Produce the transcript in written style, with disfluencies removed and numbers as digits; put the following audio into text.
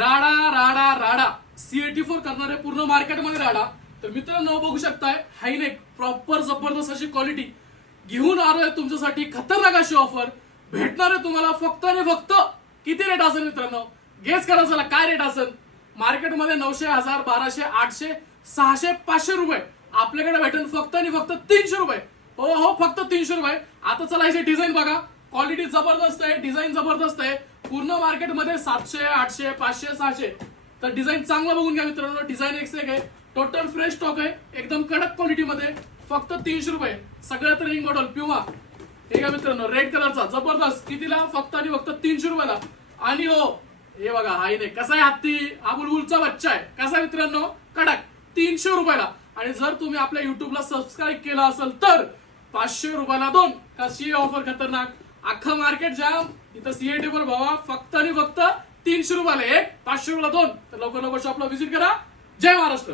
राडा राडा राडा CAT4 करणारे पूर्ण मार्केटमध्ये राडा. तर मित्रांनो बघू शकताय हायनेक प्रॉपर जबरदस्त अशी क्वालिटी घेऊन आलोय तुमच्यासाठी. खतरनाक अशी ऑफर भेटणार आहे तुम्हाला फक्त आणि फक्त. किती रेट असेल मित्रांनो? गेस करा चला काय रेट असेल. मार्केटमध्ये 900, 1000, 1200, 800, 600, 500 रुपये. आपल्याकडे भेटेल फक्त आणि फक्त 300 रुपये. हो हो फक्त 300 रुपये. आता चला याची डिझाईन बघा. क्वालिटी जबरदस्त आहे, डिझाईन जबरदस्त आहे. पूर्ण मार्केटमध्ये 700, 800, 500, 600. तर डिझाईन चांगला बघून घ्या मित्रांनो. डिझाईन एक आहे, टोटल फ्रेश स्टॉक आहे, एकदम कडक क्वालिटी मध्ये. फक्त 300 रुपये. सगळ्यात रनिंग मॉडेल प्युमा. ठीक आहे मित्रांनो, रेड कलरचा जबरदस्त. कितीला? फक्त आणि फक्त 300 रुपयाला. आणि हो हे बघा हायनेक कसा आहे, हत्ती हा बुलबुलचा बच्चा आहे. कसा आहे मित्रांनो? कडक 300 रुपयाला. आणि जर तुम्ही आपल्या युट्यूबला सबस्क्राईब केला असेल तर 500 रुपयाला 2. कशी ऑफर खतरनाक. अख्खा मार्केट जाम, इथं CAT4 भावा फक्त आणि फक्त 300 रुपयाला 1, 500 रुपयाला 2. तर लवकर लवकर शॉपला व्हिजिट करा. जय महाराष्ट्र.